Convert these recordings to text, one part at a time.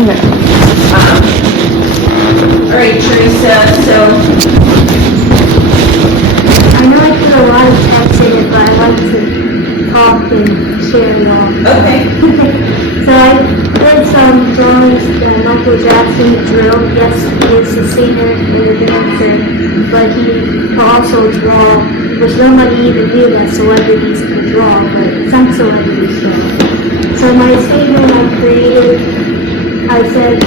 Okay. All right, Teresa, so I know I put a lot of text in it, but I like to talk and share it all. okay. So I did some drawings that Michael Jackson drew. Yes, he is a singer and a dancer, but he can also draw, which nobody even knew that celebrities could draw, but some celebrities draw. So my statement I created, I said,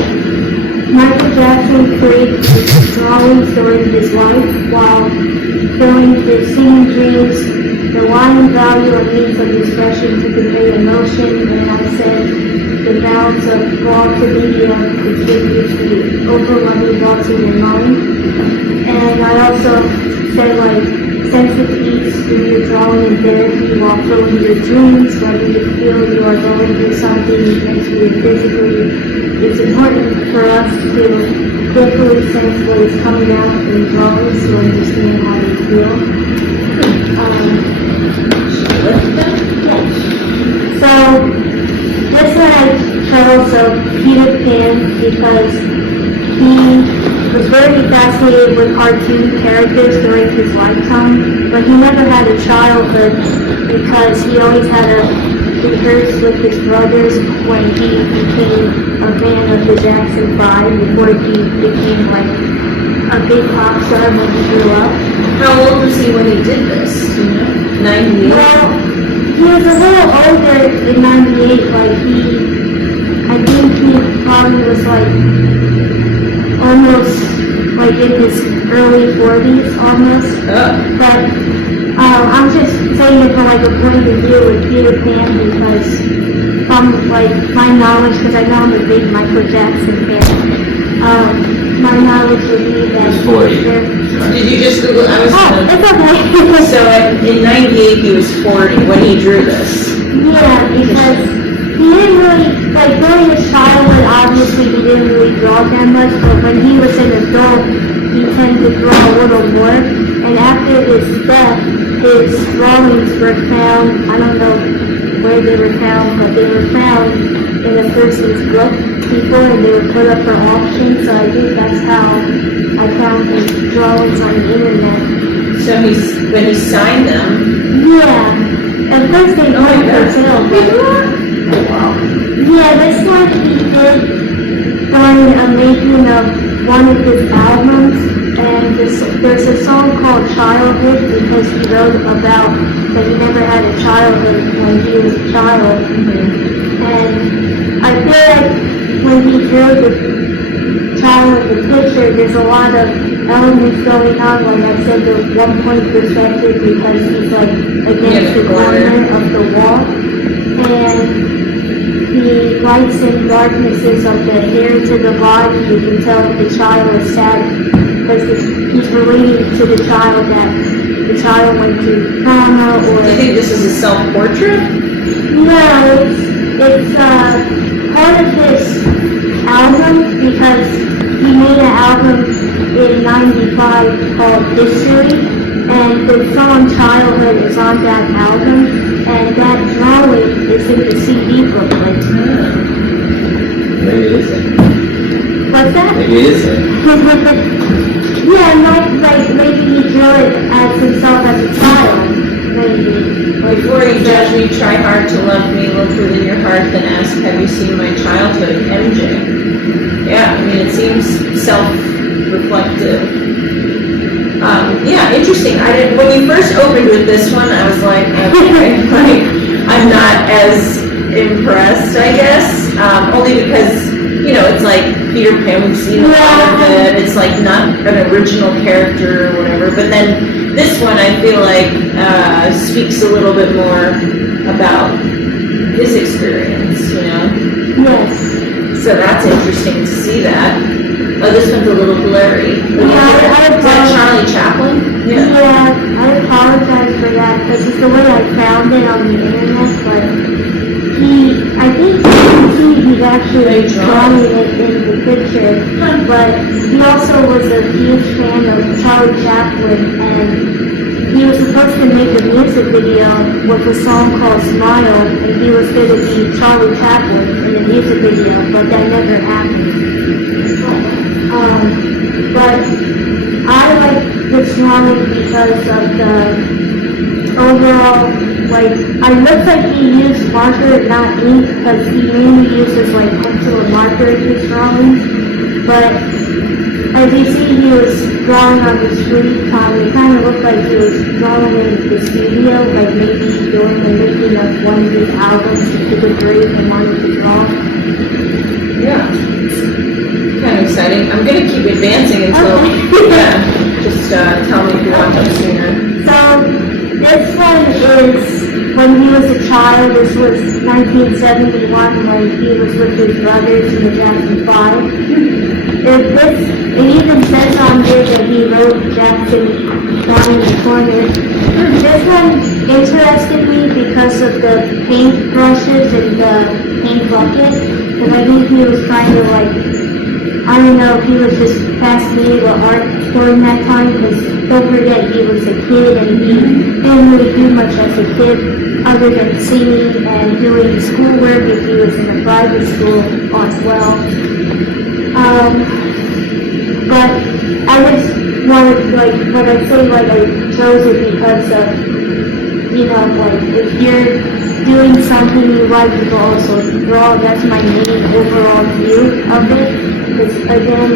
Michael Jackson created his drawings during his life while filling his singing dreams, the line value or means of expression to convey emotion, and I said the balance of raw to media contributes to the overwhelming thoughts in your mind. And I also said sense of peace through your drawing and therapy while filling your dreams, whether you feel you are going through something mentally or physically. It's important for us to carefully sense what is coming out in drawings to understand how you feel. So, this one I chose of Peter Pan because he was very fascinated with cartoon characters during his lifetime, but he never had a childhood because he always had to rehearse with his brothers when he became a fan of the Jackson 5 before he became a big pop star when he grew up. How old was he when he did this? Do you know? 98? Well, he was a little older in 98, I think he probably was almost in his early 40s almost. Oh. But I'm just saying it from a point of view with Peter Pan because from my knowledge, because I know I'm a big Michael Jackson fan, my knowledge would be that He's 40. Did you just Google? I was it's okay. So in 98 he was 40 when he drew this. Yeah, because he didn't really, during his childhood, obviously he didn't really draw that much, but when he was an adult, he tended to draw a little more. And after his death, his drawings were found, I don't know where they were found, but they were found in a person's book before, and they were put up for auction, so I think that's how I found his drawings on the internet. So when he signed them. Yeah, at first they weren't for sale, but Oh, wow. yeah, this one he did during a making of one of his albums, and there's a song called Childhood because he wrote about that he never had a childhood when he was a child. And I feel when he drew the child in the picture, there's a lot of elements going on, I said the 1 point perspective because he's against the corner of the wall. And the lights and darknesses of the hair to the body, you can tell the child is sad because he's relating to the child that the child went through trauma or... Do you think this is a self-portrait? No, it's part of his album because he made an album in 95 called History, and the song Childhood is on that album, and that drawing is in the CD booklet. Maybe it isn't. What's that? Maybe it isn't. Yeah, maybe he drew it as himself as a child, maybe. Before you judge me, try hard to love me, look within your heart, then ask, have you seen my childhood, MJ? Yeah, I mean, it seems self-reflective. Yeah, interesting. When you first opened with this one, I was like, okay, I'm not as impressed, I guess, only because, it's Peter Pan, we've seen a lot of it, it's not an original character or whatever, but then this one I feel speaks a little bit more about his experience, Yes. So that's interesting to see that. Oh, this one's a little blurry. Yeah, Is that Charlie Chaplin? Yeah, I apologize for that because it's the way I found it on the internet, but I think you can see he's actually drawing it in the picture, but he also was a huge fan of Charlie Chaplin, and he was supposed to make a music video with a song called Smile, and he was going to be Charlie Chaplin in the music video, but that never happened. But I like this drawing because of the overall, like, it looks like he used marker, not ink, because he mainly uses like pencil and marker in his drawings. But as you see, he was drawing on his free time. It kind of looked like he was drawing in the studio, like maybe doing the making of one of his albums he took a break and wanted to draw. Yeah. Kind of exciting. I'm gonna keep advancing until, Okay. yeah, just tell me if you want them sooner. So, this one is when he was a child. This was 1971 when he was with his brothers in the Jackson 5. It even says on here that he wrote Jackson down in the corner. This one interested me because of the paint brushes and the paint bucket. And I think he was trying to I don't know if he was just fascinated with art during that time, because don't forget he was a kid and he didn't really do much as a kid other than singing and doing schoolwork if he was in a private school as well. But I just wanted, when I say I chose it because of, if you're doing something you like to also draw, that's my main overall view of it. Because again,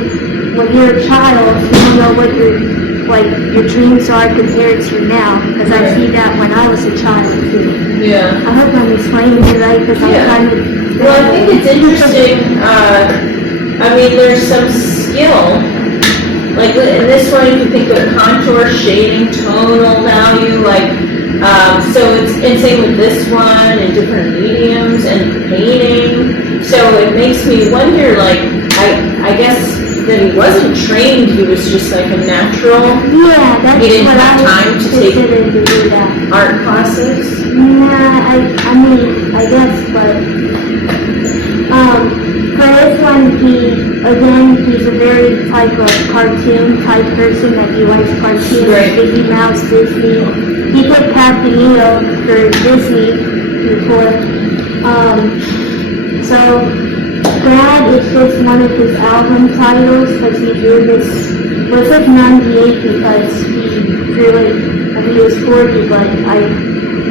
when you're a child, you don't know what your dreams are compared to now. Because I see that when I was a child too. Yeah. I hope I'm explaining it right, because I'm kind of... Well, I think it's interesting, there's some skill. Like in this one, you can think of contour, shading, tonal value, so it's same with this one and different mediums and painting. So it makes me wonder, I guess that he wasn't trained, he was just like a natural. Yeah, that's he didn't what have I time was to take considering to do that. art classes. Nah, I guess, but for this one, he's a very type of cartoon type person that he likes cartoons, Right. Mickey Mouse, Disney. He did Captain EO for Disney before. So Brad is just one of his album titles because he drew this, was it 98 because he drew it when he was 40, but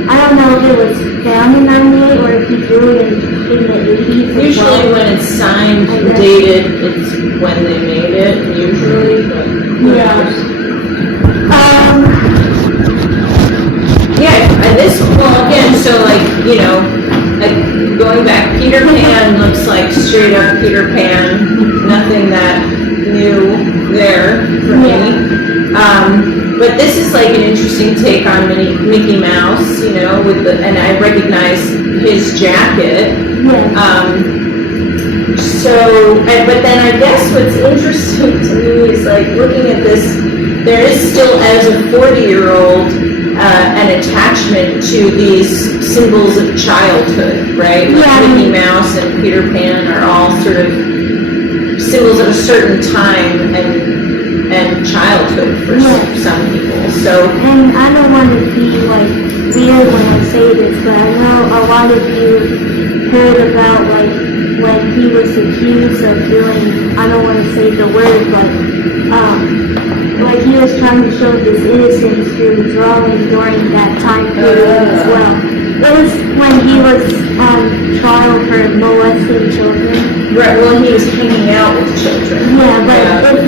I don't know if it was found in 98 or if he drew it in the 80s as Usually well. when it's signed, I guess. dated, it's when they made it, usually, but who knows? Yeah, and this, well, again, so going back, Peter Pan looks like straight up Peter Pan, nothing that new there for me. But this is an interesting take on Mickey Mouse, and I recognize his jacket. Yeah. But then I guess what's interesting to me is looking at this, there is still, as a 40-year-old, an attachment to these symbols of childhood, right? Yeah. Mickey Mouse and Peter Pan are all sort of symbols of a certain time and childhood for some people. So, And I don't want to be weird when I say this, but I know a lot of you heard about when he was accused of doing, I don't want to say the word, but he was trying to show his innocence through drawing during that time period as well. It was when he was on trial for molesting children. right, well, he was hanging out with children. Yeah, but it's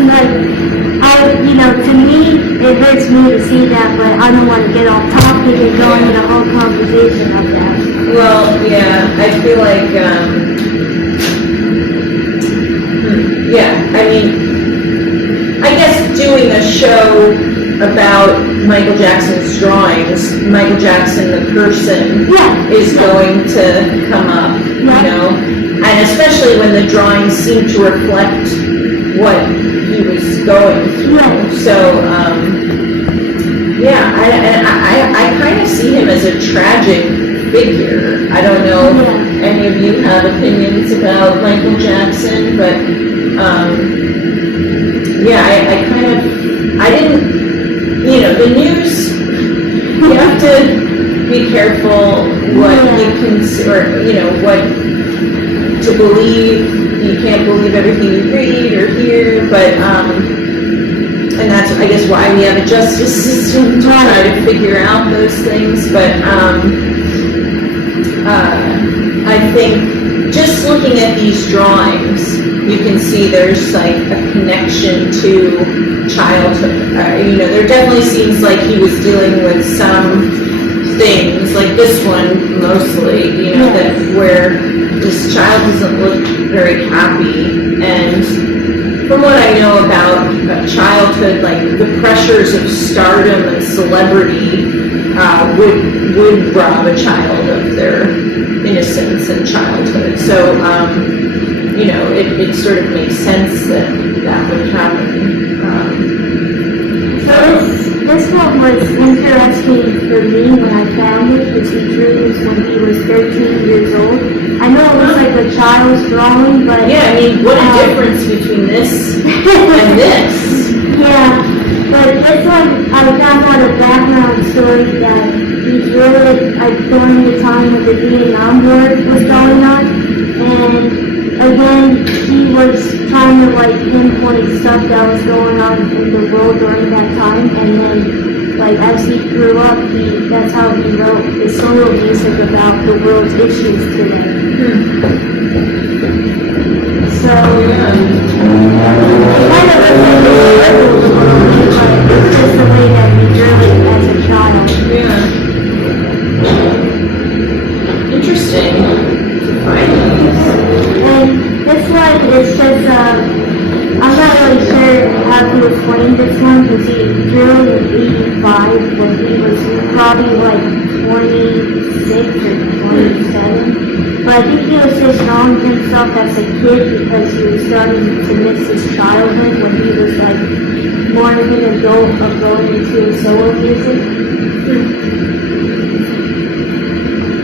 to me, it hurts me to see that, but I don't want to get off topic and go into a whole conversation of that. Well, yeah, I feel I guess doing a show about Michael Jackson's drawings, Michael Jackson the person is going to come up, and especially when the drawings seem to reflect what he was going through. So, I kind of see him as a tragic figure. I don't know if any of you have opinions about Michael Jackson, but I didn't, the news you have to be careful what you consider, you know, what to believe. You can't believe everything you read or hear, but, and that's, I guess, why we have a justice system to try to figure out those things, but, I think just looking at these drawings, you can see there's like a connection to childhood. You know, there definitely seems like he was dealing with some things, like this one mostly, you know, that where this child doesn't look very happy. And from what I know about childhood, like the pressures of stardom and celebrity would rob a child of their innocence and childhood. So, you know, it sort of makes sense that that would happen. So this one was interesting for me when I found it, because he drew this when he was 13 years old. I know it was like a child's drawing, but... Yeah, I mean, what a difference between this and this. Yeah, but this one, I found out a background story that he drew it during the time that the Vietnam War was going on, and again, he was trying to like pinpoint stuff that was going on in the world during that time, and then like as he grew up, that's how he wrote his solo music about the world's issues today. So, it kind of looks like a circle of the world, but it's just the way that he drew it as a child. Yeah. Interesting to find these. And this one is just, I'm not really sure how to explain this one, because he drew it in 85 when he was probably like 26 or 27. But I think he was just knowing himself as a kid because he was starting to miss his childhood when he was like more of an adult of going into solo music.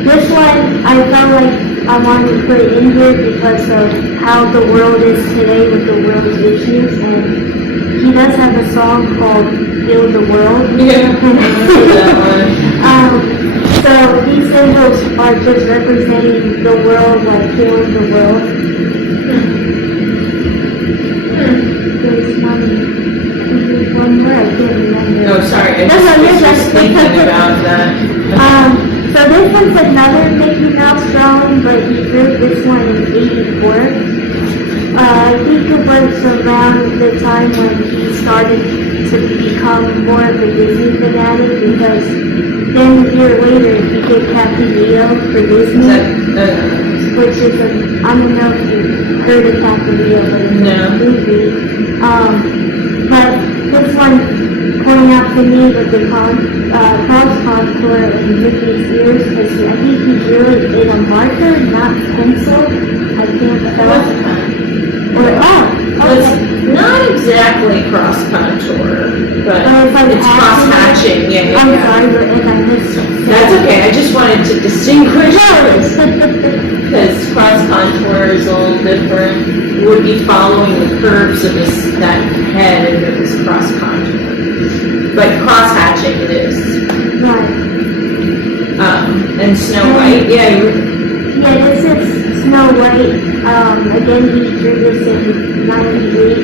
This one, I felt like I wanted to put it in here because of how the world is today with the world's issues, and he does have a song called Heal the World. Yeah, I remember that one. So these symbols are just representing the world, like healing the world. There's one more, I can't remember. Oh, sorry, I No, was just thinking about that. So this one's another Mickey Mouse drawing, but he drew this one in 84. I think it was around the time when he started to become more of a Disney fanatic, because then a year later he did Captain Leo for Disney, which is I don't know if you heard of Captain Leo, but it's a movie. But this one pointed out to me with the cross contour in Mickey's ears, because I think he drew it in a marker, not pencil. I can't spell. It's not exactly cross contour, but it's cross hatching. Yeah, I'm sorry, and I missed it. That's okay. I just wanted to distinguish because cross contour is a little different. Would be following the curves of that head if it was cross contour, but cross hatching it is. Right. And Snow White, Yeah, this is Snow White. Again, he drew this in 98.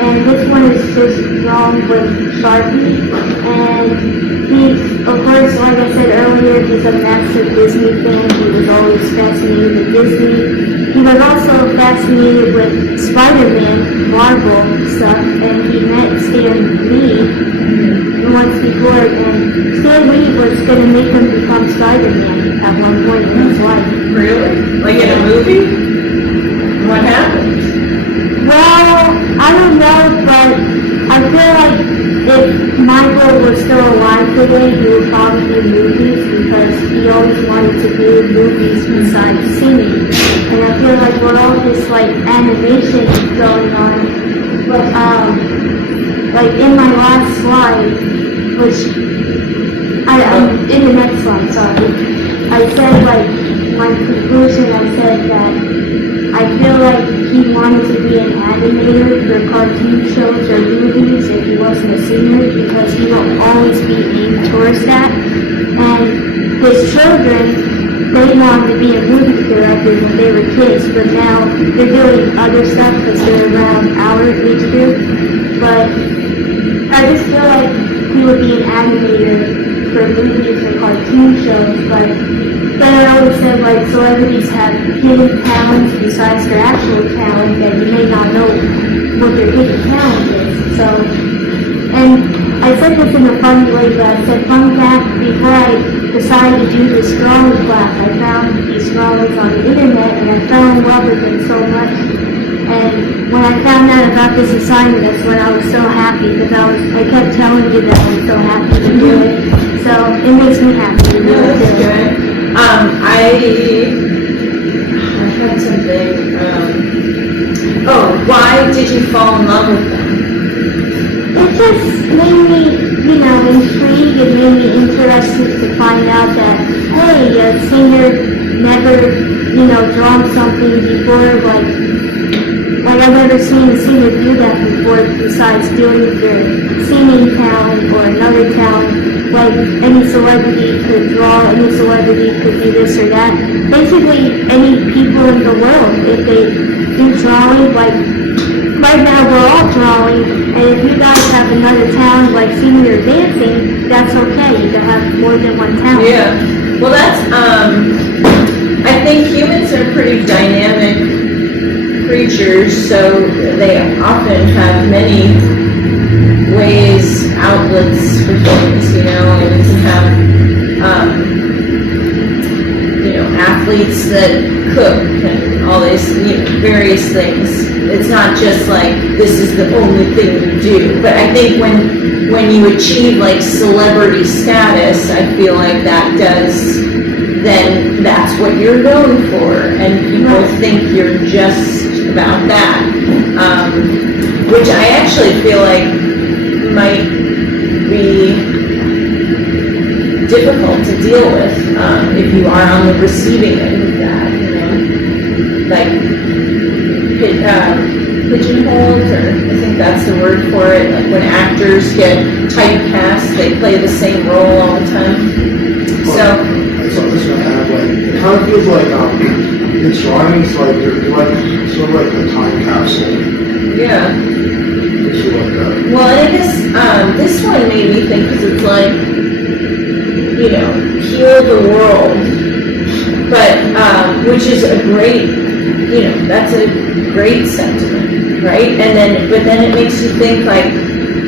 And this one is just drawn with Sharpie. And he's, of course, like I said earlier, he's a massive Disney fan. He was always fascinated with Disney. He was also fascinated with Spider-Man, Marvel stuff. And he met Stan Lee once before. And Stan Lee was going to make him become Spider-Man at one point in his life. Really? Like in a movie? What happened? Well, I don't know, but I feel like if Michael was still alive today, he would probably do movies, because he always wanted to do movies besides singing. And I feel like with all this like animation going on, but like in my last slide, which I'm in the next slide, sorry, I said like my conclusion, I said that I feel like he wanted to be an animator for cartoon shows or movies if he wasn't a singer because he will always be aimed towards that. And his children, they wanted to be a movie director when they were kids, but now they're doing other stuff because they're around our age group. But I just feel like he would be an animator for movies or cartoon shows, but then I always said like celebrities have hidden talents besides their actual talent that you may not know what their hidden talent is. So, and I said this in a funny way, but I said fun fact, before I decided to do this drawing class, I found these drawings on the internet and I fell in love with them so much. And when I found out about this assignment, that's when I was so happy because I kept telling you that I'm so happy to do it. So it makes me happy to do Yeah, it that's too. good. I had something, why did you fall in love with them? It just made me, intrigued. It made me interested to find out that, hey, a singer never, drawn something before, like I've never seen a singer do that before besides doing their singing talent or another talent. Like any celebrity could draw, any celebrity could do this or that. Basically, any people in the world, if they do drawing, like right now we're all drawing, and if you guys have another talent like singing or dancing, that's okay. You can have more than one talent. Yeah, well that's, I think humans are pretty dynamic creatures, so they often have many ways, outlets for things, and you can have, athletes that cook and all these, various things. It's not just like, this is the only thing you do, but I think when you achieve like celebrity status, I feel like that then that's what you're going for, and people think you're just about that, which I actually feel like might be difficult to deal with if you are on the receiving end of that, like pigeonholed, or I think that's the word for it, like when actors get typecast, they play the same role all the time. So I saw this one have it kind of feels like it's drawings like you're like sort of like a time capsule. yeah. It's sort of like that. Well, and I guess this one made me think because it's like, heal the world, but which is a great, that's a great sentiment, right? But then it makes you think like,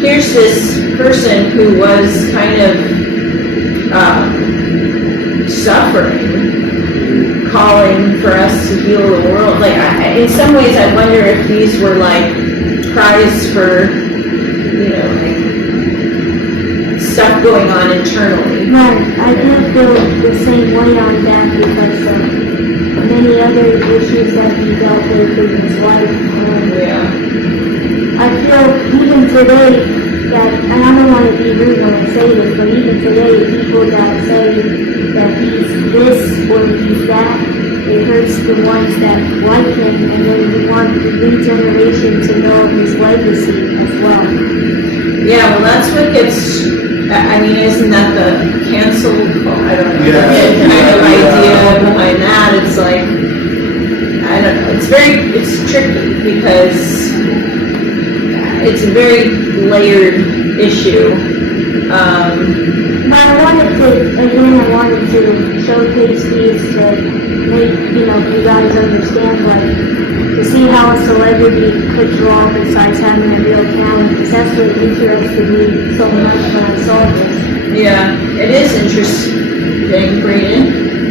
here's this person who was kind of suffering, calling for us to heal the world. Like, in some ways, I wonder if these were like cries for, stuff going on internally. Right, I do feel the same way on that because many other issues that he dealt with in his life. Yeah. I feel even today that, and I don't want to be rude when I say this, but even today, people that say that he's this or he's that, it hurts the ones that like him, and then we want the new generation to know his legacy as well. Yeah, well, that's what gets, isn't that the cancel, I don't know, Yeah. the kind of idea behind that? It's like, I don't know, it's tricky because it's a very layered issue. But I wanted to showcase these to make, you guys understand, to see how a celebrity could draw besides having a real talent, because that's what interested me so much when I saw this. Yeah, it is interesting, Brayden.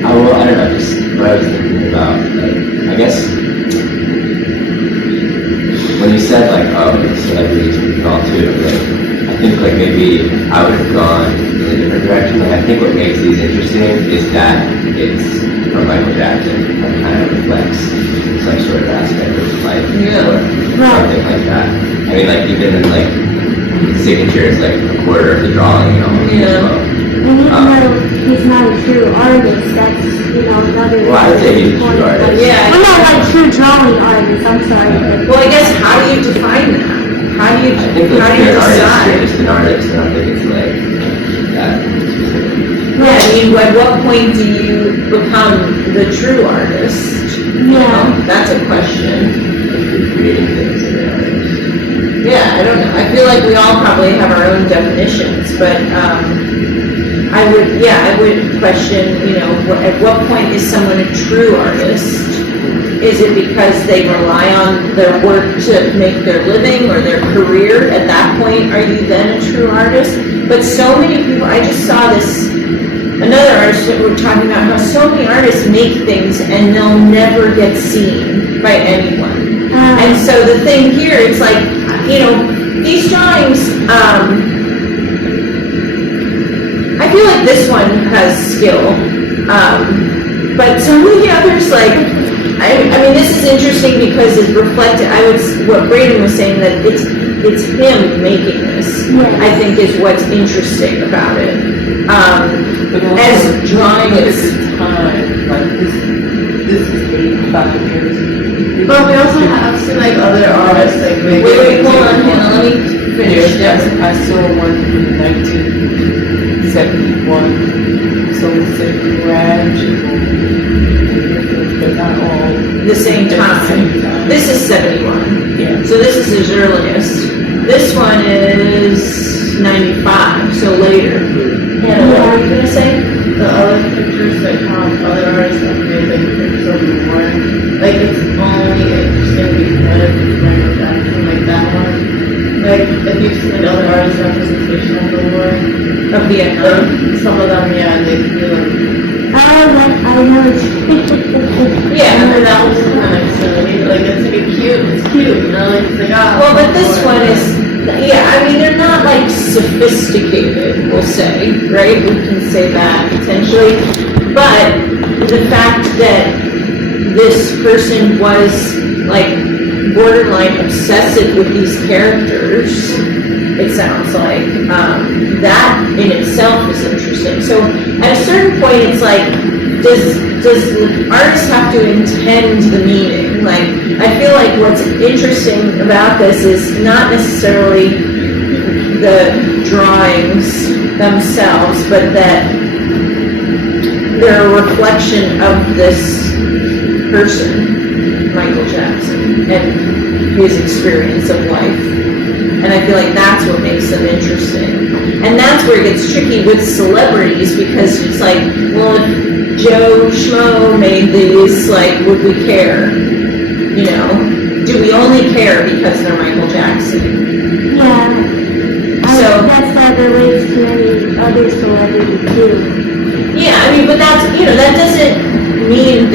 I don't know, just what I was thinking about, I guess, when you said, celebrities can draw too, I think, maybe I would have gone in a different direction. I think what makes these interesting is that it's from Michael Jackson, kind of reflects some sort of aspect of his life, or something like that. Even in, his signature is, a quarter of the drawing, And even though he's not a true artist, that's, another. Well, I would say he's a true artist. Yeah. Well, not like true drawing artist, I'm sorry, but. Well, I guess, how do you define that? How do you, I think how like do you you're an artist, decide? you're just an artist, and I think it's like that. Yeah, I mean, at what point do you become the true artist? You know, that's a question. Like you're creating things as an artist. Yeah, I don't know. I feel like we all probably have our own definitions, but, I would question, at what point is someone a true artist? Is it because they rely on their work to make their living or their career? At that point, are you then a true artist? But so many people, I just saw this, another artist that we're talking about how so many artists make things and they'll never get seen by anyone. And so the thing here, it's like, these drawings, I feel like this one has skill, but some of the others, like, I mean, this is interesting because it's reflected, what Brayden was saying, that it's him making this, I think is what's interesting about it. But also As drawing look at is, the time, like this is 85 years. But we also have seen like other artists like maybe. wait, hold on, let me finish. Yes, I saw one in 1971, so it's a gradual, but not all. The same at the time. same time. This is 71. Yeah. So this is his earliest. This one is 95, so later. Hannah, what were you gonna say? The other pictures that other artists have made like pictures of more, like it's only interesting because it's Michael Jackson, like that one. Like if you've seen other artists' representation of the war, Of Vietnam. some of them, yeah, they feel like. I know it's. Yeah. And that was kind of silly. Like it's like it's cute, like it's like Well, but this one is, yeah, I mean, they're not like sophisticated, we'll say, right? We can say that potentially. But the fact that this person was like borderline obsessive with these characters, it sounds like, that in itself is interesting. So at a certain point, it's like, does the artist have to intend the meaning? Like, I feel like what's interesting about this is not necessarily the drawings themselves, but that they're a reflection of this person, Michael Jackson, and his experience of life. And I feel like that's what makes them interesting. And that's where it gets tricky with celebrities, because it's like, well, if Joe Schmo made these, like, would we care? Do we only care because they're Michael Jackson? Yeah. So- That's how there is to any other celebrity too. Yeah, I mean, but that's, that doesn't mean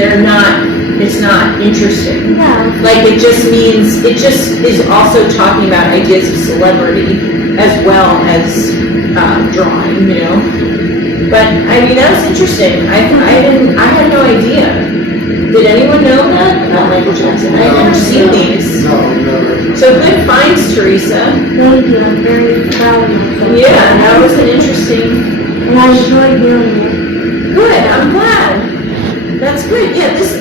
it's not interesting. No. Like, it just means, it just is also talking about ideas of celebrity as well as drawing, But, I mean, that was interesting. I had no idea. Did anyone know that about Michael Jackson? I had never seen these. No, never. So good finds, Teresa. Thank you, I'm very proud of myself. Yeah, that was an interesting, And I enjoy doing it. good, I'm glad. That's good. Yeah, this,